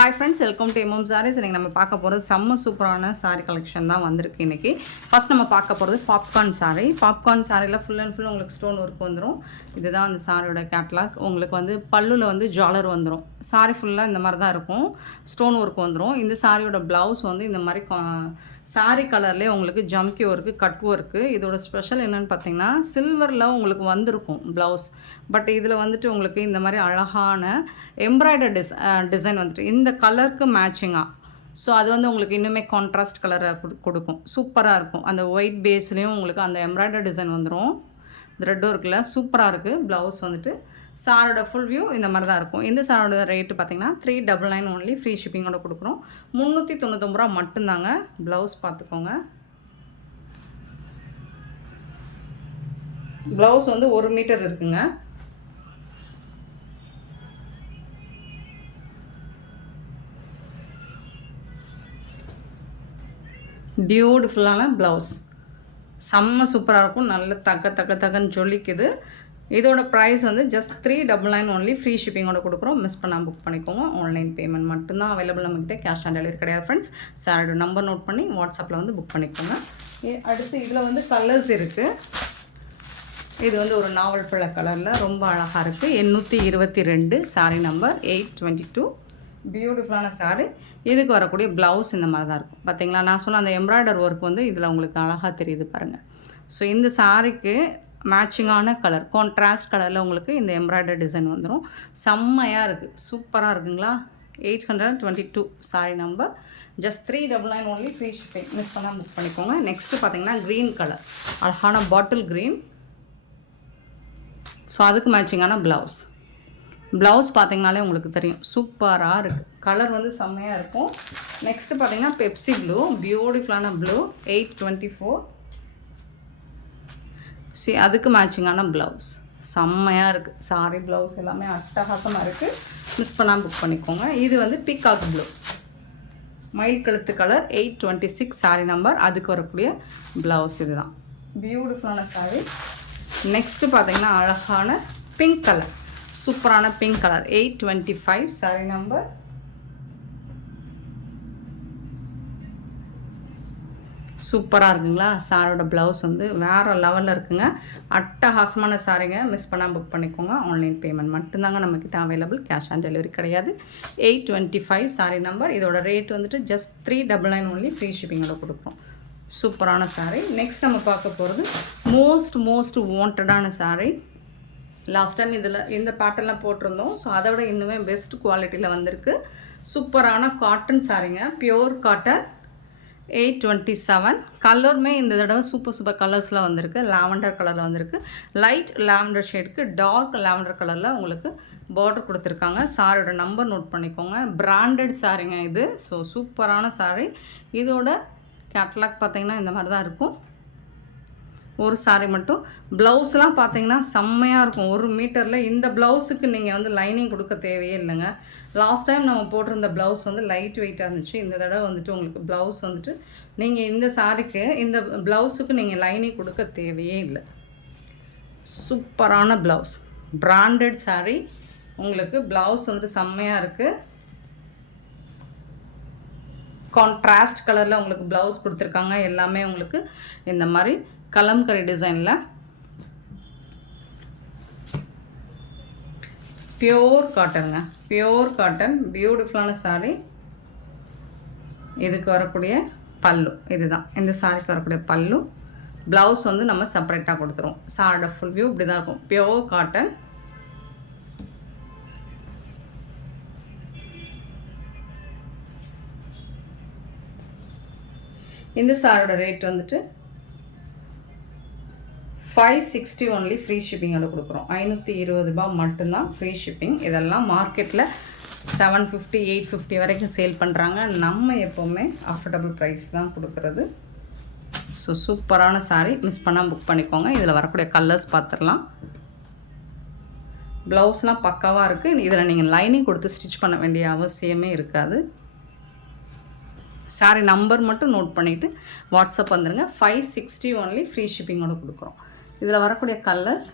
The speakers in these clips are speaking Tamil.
Hi friends, welcome to MM Sarees. இன்றைக்கி நம்ம பார்க்க போகிறது செம்ம சூப்பரான சாரீ கலெக்ஷன் தான் வந்திருக்கு இன்றைக்கி. ஃபஸ்ட் நம்ம பார்க்க போகிறது பாப்கார்ன் சாரீ. பாப்கார்ன் சாரியில் ஃபுல் அண்ட் ஃபுல் உங்களுக்கு ஸ்டோன் ஒர்க் வந்துடும். இதுதான் அந்த சாரியோட கேட்லாக். உங்களுக்கு வந்து பல்லுவில் வந்து ஜாலர் வந்துடும். சாரீ ஃபுல்லாக இந்த மாதிரி தான் இருக்கும், ஸ்டோன் ஒர்க் வந்துடும். இந்த சாரியோட ப்ளவுஸ் வந்து இந்த மாதிரி சாரீ கலர்லேயே உங்களுக்கு ஜம்கி ஒர்க்கு, கட் ஒர்க்கு. இதோட ஸ்பெஷல் என்னென்னு பார்த்தீங்கன்னா சில்வரில் உங்களுக்கு வந்திருக்கும் ப்ளவுஸ். பட் இதில் வந்துட்டு உங்களுக்கு இந்த மாதிரி அழகான எம்ப்ராய்டர் டிசைன் வந்துட்டு இந்த கலருக்கு மேட்சிங்காக. ஸோ அது வந்து உங்களுக்கு இன்னுமே கான்ட்ராஸ்ட் கலரை கொடுக்கும், சூப்பராக இருக்கும். அந்த ஒயிட் பேஸ்லேயும் உங்களுக்கு அந்த எம்ப்ராய்டர் டிசைன் வந்துடும். த்ரெட்டும் இருக்குல்ல, சூப்பராக இருக்குது. ப்ளவுஸ் வந்துட்டு சாரோட ஃபுல் வியூ இந்த மாதிரி தான் இருக்கும். இந்த சாரோட ரேட்டு பார்த்திங்கன்னா 399 ஒன்லி, ஃப்ரீ ஷிப்பிங்கோட கொடுக்குறோம். 399 ரூபா மட்டும்தாங்க. ப்ளவுஸ் பார்த்துக்கோங்க. ப்ளவுஸ் வந்து 1 மீட்டர் இருக்குங்க. பியூட்டிஃபுல்லான ப்ளவுஸ், செம்ம சூப்பராக இருக்கும். நல்ல தக்கன்னு ஜொலிக்குது. இதோட ப்ரைஸ் வந்து ஜஸ்ட் 399 ஒன்லி, ஃப்ரீ ஷிப்பிங்கோட கொடுக்குறோம். மிஸ் பண்ணாமல் புக் பண்ணிக்கோங்க. ஆன்லைன் பேமெண்ட் மட்டும்தான் அவைலபிள் நம்மகிட்ட, கேஷ் ஆன் டெலிவரி கிடையாது ஃப்ரெண்ட்ஸ். சாரோட நம்பர் நோட் பண்ணி வாட்ஸ்அப்பில் வந்து புக் பண்ணிக்கோங்க. அடுத்து இதில் வந்து கலர்ஸ் இருக்குது. இது வந்து ஒரு நாவல் பழ கலரில் ரொம்ப அழகாக இருக்குது. 822 சாரி நம்பர் 822. பியூட்டிஃபுல்லான சாரி. இதுக்கு வரக்கூடிய ப்ளவுஸ் இந்த மாதிரி தான் இருக்கும். பார்த்தீங்களா, நான் சொன்ன அந்த எம்ப்ராய்டர் ஒர்க் வந்து இதில் உங்களுக்கு அழகாக தெரியுது பாருங்கள். ஸோ இந்த சாரிக்கு மேட்சிங்கான கலர், கான்ட்ராஸ்ட் கலரில் உங்களுக்கு இந்த எம்ப்ராய்டர் டிசைன் வந்துடும். செம்மையாக இருக்குது, சூப்பராக இருக்குங்களா. 822 sorry number, just 399 only, free shipping. Miss பண்ணால் புக் பண்ணிக்கோங்க. நெக்ஸ்ட்டு பார்த்தீங்கன்னா க்ரீன் கலர், அழகான பாட்டில் க்ரீன். ஸோ அதுக்கு மேட்சிங்கான ப்ளவுஸ் பார்த்தீங்கனாலே உங்களுக்கு தெரியும், சூப்பராக இருக்குது. கலர் வந்து செம்மையாக இருக்கும். நெக்ஸ்ட்டு பார்த்தீங்கன்னா பெப்சி ப்ளூ, பியூட்டிஃபுல்லான ப்ளூ, 824. அதுக்கு மேட்சிங்கான ப்ளவுஸ் செம்மையாக இருக்குது. சாரி ப்ளவுஸ் எல்லாமே அட்டகாசமாக இருக்குது. மிஸ் பண்ணாமல் புக் பண்ணிக்கோங்க. இது வந்து பீகாக் ப்ளூ, மயில் கழுத்து கலர், 826 சாரி நம்பர். அதுக்கு வரக்கூடிய ப்ளவுஸ் இதுதான். பியூட்டிஃபுல்லான சாரி. நெக்ஸ்ட்டு பார்த்தீங்கன்னா அழகான பிங்க் கலர், சூப்பரான பிங்க் கலர், 825 சாரி நம்பர். சூப்பராக இருக்குங்களா. சாரோட ப்ளவுஸ் வந்து வேறு லெவலில் இருக்குங்க. அட்டகாசமான சாரிங்க. மிஸ் பண்ணால் புக் பண்ணிக்கோங்க. ஆன்லைன் பேமெண்ட் மட்டும்தாங்க நம்மக்கிட்ட அவைலபிள், கேஷ் ஆன் டெலிவரி கிடையாது. 825 சாரி நம்பர். இதோட ரேட் வந்துட்டு ஜஸ்ட் 399 ஒன்லி, ஃப்ரீ ஷிப்பிங்கோட கொடுக்குறோம். சூப்பரான சாரி. நெக்ஸ்ட் நம்ம பார்க்க போகிறது மோஸ்ட் வாண்டடான சாரி. லாஸ்ட் டைம் இந்த பேட்டர்னில் போட்டிருந்தோம். ஸோ அதை விட இன்னுமே பெஸ்ட் குவாலிட்டியில் வந்திருக்கு. சூப்பரான காட்டன் சாரிங்க, பியோர் காட்டன், 827. கலருமே இந்த தடவை சூப்பர் கலர்ஸில் வந்திருக்கு. லாவெண்டர் கலரில் வந்திருக்கு. லைட் லாவெண்டர் ஷேடுக்கு டார்க் லாவெண்டர் கலரில் உங்களுக்கு பார்டர் கொடுத்துருக்காங்க. சாரியோட நம்பர் நோட் பண்ணிக்கோங்க. பிராண்டட் சாரிங்க இது. ஸோ சூப்பரான சாரி. இதோட கேட்லாக் பார்த்தீங்கன்னா இந்த மாதிரி தான் இருக்கும். ஒரு சாரி மட்டும். ப்ளவுஸ்லாம் பார்த்தீங்கன்னா செம்மையாக இருக்கும். 1 மீட்டரில். இந்த ப்ளவுஸுக்கு நீங்கள் வந்து லைனிங் கொடுக்க தேவையே இல்லைங்க. லாஸ்ட் டைம் நம்ம போட்டிருந்த ப்ளவுஸ் வந்து லைட் வெயிட்டாக இருந்துச்சு. இந்த தடவை வந்துட்டு உங்களுக்கு ப்ளவுஸ் வந்துட்டு நீங்கள் இந்த சாரிக்கு, இந்த ப்ளவுஸுக்கு நீங்கள் லைனிங் கொடுக்க தேவையே இல்லை. சூப்பரான ப்ளவுஸ், பிராண்டட் சாரி. உங்களுக்கு ப்ளவுஸ் வந்துட்டு செம்மையாக இருக்குது. கான்ட்ராஸ்ட் கலரில் உங்களுக்கு ப்ளவுஸ் கொடுத்துருக்காங்க. எல்லாமே உங்களுக்கு இந்த மாதிரி கலம்கரி டிசைனில் பியோர் காட்டனுங்க, பியோர் காட்டன். பியூட்டிஃபுல்லான சாரி. இதுக்கு வரக்கூடிய பல்லு இதுதான். இந்த சாரிக்கு வரக்கூடிய பல்லு. ப்ளவுஸ் வந்து நம்ம செப்பரேட்டாக கொடுத்துருவோம். சாரோட ஃபுல் வியூ இப்படி தான் இருக்கும். Pure cotton. இந்த சாரோட ரேட் வந்துட்டு 560 ஒன்லி, ஃப்ரீ ஷிப்பிங்கோட கொடுக்குறோம். 520 ரூபாய் மட்டும்தான், ஃப்ரீ ஷிப்பிங். இதெல்லாம் மார்க்கெட்டில் 750 850 வரைக்கும் சேல் பண்ணுறாங்க. நம்ம எப்போவுமே அஃபோர்டபுள் ப்ரைஸ் தான் கொடுக்குறது. ஸோ சூப்பரான சாரி. மிஸ் பண்ணால் புக் பண்ணிக்கோங்க. இதில் வரக்கூடிய கலர்ஸ் பார்த்துடலாம். ப்ளவுஸ்லாம் பக்காவாக இருக்குது. இதில் நீங்கள் லைனிங் கொடுத்து ஸ்டிச் பண்ண வேண்டிய அவசியமே இருக்காது. சாரி நம்பர் மட்டும் நோட் பண்ணிவிட்டு வாட்ஸ்அப் வந்துடுங்க. 560 ஒன்லி, ஃப்ரீ ஷிப்பிங்கோடு கொடுக்குறோம். இதில் வரக்கூடிய கலர்ஸ்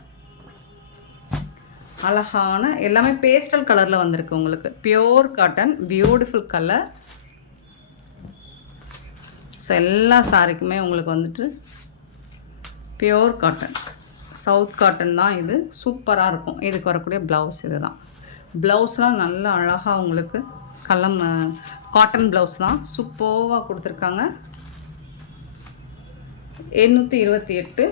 அழகான எல்லாமே பேஸ்டல் கலரில் வந்திருக்கு உங்களுக்கு. Pure cotton, beautiful colour. So எல்லா சாரிக்குமே உங்களுக்கு வந்துட்டு பியோர் காட்டன், சவுத் காட்டன் தான் இது. சூப்பராக இருக்கும். இதுக்கு வரக்கூடிய ப்ளவுஸ் இது தான். ப்ளவுஸ்லாம் நல்லா அழகாக உங்களுக்கு காட்டன் ப்ளவுஸ் தான். சூப்பராக கொடுத்துருக்காங்க. 828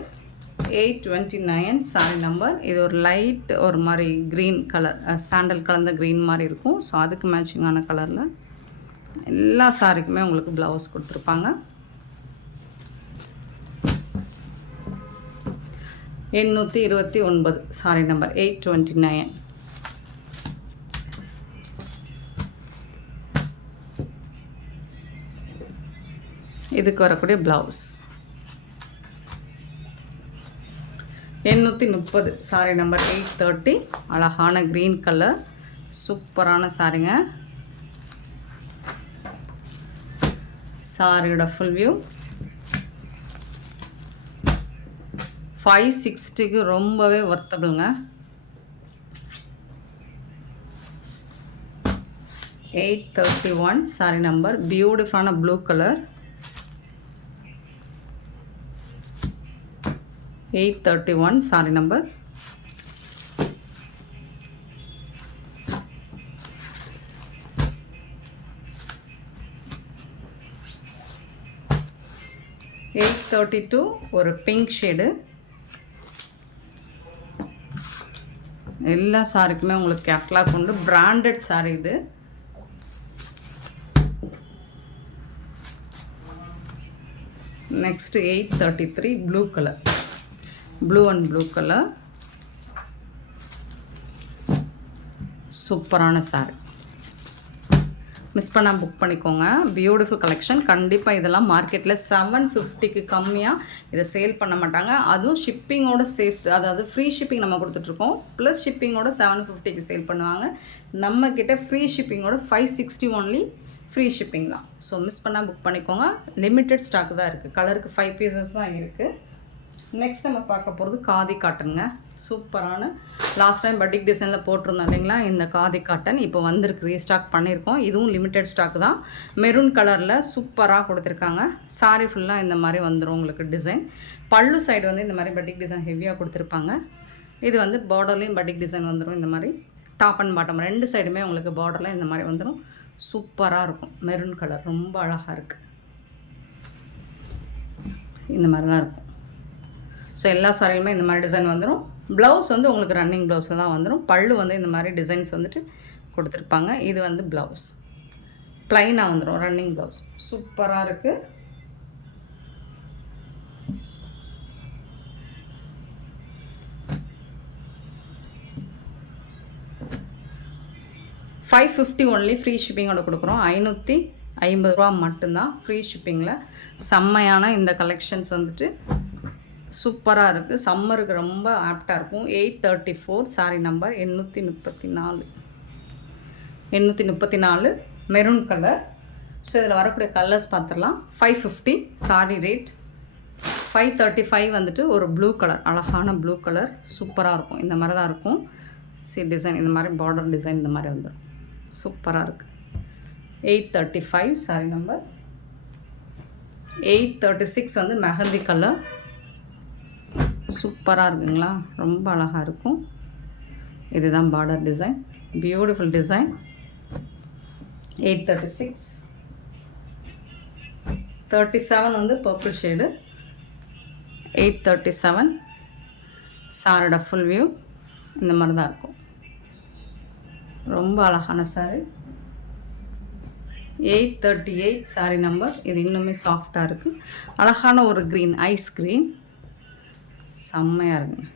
829 சாரி நம்பர். இது ஒரு லைட் ஒரு மாதிரி க்ரீன் கலர், சாண்டல் கலந்த க்ரீன் மாதிரி இருக்கும். ஸோ அதுக்கு மேட்சிங்கான கலரில் எல்லா சாரிக்குமே உங்களுக்கு ப்ளவுஸ் கொடுத்துருப்பாங்க. 829 சாரி நம்பர் 829. இதுக்கு வரக்கூடிய ப்ளவுஸ் 830 சாரி நம்பர் 830. அழகான க்ரீன் கலர், சூப்பரான சாரிங்க. சாரியோட ஃபுல் வியூ 560க்கு ரொம்பவே ஒர்த்தபிளுங்க. 831 சாரி நம்பர். பியூட்டிஃபுல்லான ப்ளூ கலர். 831 sorry number. $832 ஒரு பிங்க் ஷேடு. எல்லா சாரிக்குமே உங்களுக்கு கேட்லாக் உண்டு. பிராண்டட் சாரி இது. Next 833 blue colour, blue and blue colour. சூப்பரான சாரி. மிஸ் பண்ணால் புக் பண்ணிக்கோங்க. Beautiful collection. கண்டிப்பாக இதெல்லாம் மார்க்கெட்டில் 750க்கு கம்மியாக இதை சேல் பண்ண மாட்டாங்க. அதுவும் ஷிப்பிங்கோடு சேர்த்து, அதாவது ஃப்ரீ ஷிப்பிங் நம்ம கொடுத்துட்ருக்கோம். ப்ளஸ் ஷிப்பிங்கோட 750க்கு சேல் பண்ணுவாங்க. நம்மக்கிட்ட ஃப்ரீ ஷிப்பிங்கோட 560 ஒன்லி ஃப்ரீ ஷிப்பிங் தான். ஸோ மிஸ் பண்ணால் புக் பண்ணிக்கோங்க. லிமிட்டட் ஸ்டாக் தான் இருக்குது. கலருக்கு 5 பீசஸ் தான் இருக்குது. நெக்ஸ்ட் நம்ம பார்க்க போகிறது காதி காட்டனுங்க. சூப்பரான லாஸ்ட் டைம் பட்டிக் டிசைனில் போட்டிருந்தோம் இல்லைங்களா, இந்த காதி காட்டன் இப்போ வந்திருக்கு, ரீஸ்டாக் பண்ணியிருக்கோம். இதுவும் லிமிட்டட் ஸ்டாக் தான். மெரூன் கலரில் சூப்பராக கொடுத்துருக்காங்க. சாரி ஃபுல்லாக இந்த மாதிரி வந்துடும் உங்களுக்கு டிசைன். பல்லு சைடு வந்து இந்த மாதிரி பட்டிக் டிசைன் ஹெவியாக கொடுத்துருப்பாங்க. இது வந்து பார்டர்லேயும் பட்டிக் டிசைன் வந்துடும். இந்த மாதிரி டாப் அண்ட் பாட்டம் ரெண்டு சைடுமே உங்களுக்கு பார்டரில் இந்த மாதிரி வந்துடும். சூப்பராக இருக்கும். மெரூன் கலர் ரொம்ப அழகாக இருக்குது. இந்த மாதிரி தான் இருக்கும். ஸோ எல்லா சாரியுமே இந்த மாதிரி டிசைன் வந்துடும். ப்ளவுஸ் வந்து உங்களுக்கு ரன்னிங் ப்ளவுஸில் தான் வந்துடும். பல்லு வந்து இந்த மாதிரி டிசைன்ஸ் வந்துட்டு கொடுத்துருப்பாங்க. இது வந்து ப்ளவுஸ் ப்ளைனாக வந்துடும், ரன்னிங் ப்ளவுஸ். சூப்பராக இருக்குது. $550 ஒன்லி ஃப்ரீ ஷிப்பிங்கோட கொடுக்குறோம். 550 ரூபா மட்டும்தான் ஃப்ரீ ஷிப்பிங்கில். செம்மையான இந்த கலெக்ஷன்ஸ் வந்துட்டு சூப்பராக இருக்குது. சம்மருக்கு ரொம்ப ஆப்டாக இருக்கும். 834 sorry number 834 maroon colour. So இதில் வரக்கூடிய கலர்ஸ் பார்த்துடலாம். 550 சாரி ரேட். 535 வந்துட்டு ஒரு ப்ளூ கலர், அழகான ப்ளூ கலர் சூப்பராக இருக்கும். இந்த மாதிரி தான் இருக்கும். டிசைன் இந்த மாதிரி பார்டர் டிசைன் இந்த மாதிரி வந்துடும். சூப்பராக இருக்குது. 835 சாரி நம்பர். 836 வந்து மெஹந்தி கலர். சூப்பராக இருக்குங்களா, ரொம்ப அழகாக இருக்கும். இதுதான் பார்டர் டிசைன், பியூட்டிஃபுல் டிசைன். 836. 37 வந்து பர்பிள் ஷேடு. 837 சாரோட ஃபுல் வியூ இந்த மாதிரி தான் இருக்கும். ரொம்ப அழகான சாரி. 838 sorry number. இது இன்னுமே சாஃப்டாக இருக்குது. அழகான ஒரு க்ரீன், ஐஸ் க்ரீன், செம்மையாக இருக்குங்க.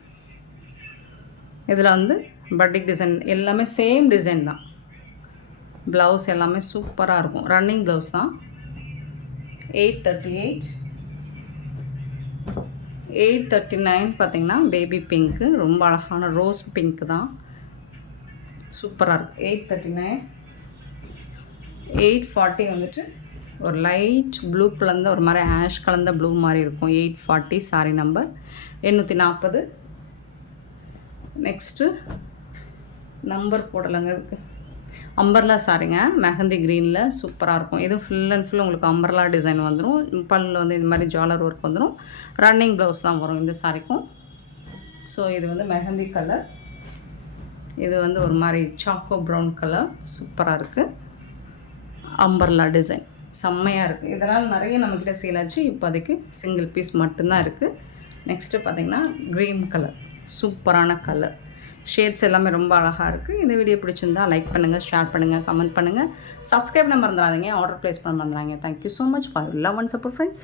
இதில் வந்து பட்டிக் டிசைன் எல்லாமே சேம் டிசைன் தான். ப்ளவுஸ் எல்லாமே சூப்பராக இருக்கும். ரன்னிங் ப்ளவுஸ் தான். 838. 839 பார்த்திங்கன்னா பேபி பிங்க்கு, ரொம்ப அழகான ரோஸ் பிங்க் தான். சூப்பராக இருக்கும். 839. 840 வந்துட்டு ஒரு லைட் ப்ளூ கலந்த ஒரு மாதிரி ஆஷ் கலந்த ப்ளூ மாதிரி இருக்கும். 840 சாரி நம்பர். 840. நெக்ஸ்ட்டு நம்பர் போடலைங்க இதுக்கு. அம்பர்லா சாரிங்க, மெஹந்தி க்ரீனில் சூப்பராக இருக்கும். இது ஃபுல் அண்ட் ஃபுல் உங்களுக்கு அம்பர்லா டிசைன் வந்துடும். பல்லில் வந்து இந்த மாதிரி ஜாலர் ஒர்க் வந்துடும். ரன்னிங் ப்ளவுஸ் தான் வரும் இந்த சாரிக்கும். ஸோ இது வந்து மெஹந்தி கலர், இது வந்து ஒரு மாதிரி சாக்கோ ப்ரௌன் கலர், சூப்பராக இருக்குது. அம்பர்லா டிசைன் செம்மையாக இருக்குது. இதனால் நிறைய நம்மக்கிட்ட சேல் ஆச்சு. இப்போதைக்கு சிங்கிள் பீஸ் மட்டும்தான் இருக்குது. நெக்ஸ்ட்டு பார்த்திங்கன்னா க்ரீன் கலர், சூப்பரான கலர். ஷேட்ஸ் எல்லாமே ரொம்ப அழகாக இருக்குது. இந்த வீடியோ பிடிச்சிருந்தா லைக் பண்ணுங்கள், ஷேர் பண்ணுங்கள், கமெண்ட் பண்ணுங்கள். சப்ஸ்கிரைப் பண்ண மறந்துடாதீங்க, ஆர்டர் ப்ளேஸ் பண்ண மறந்துடாதீங்க. Thank you so much for love and support friends.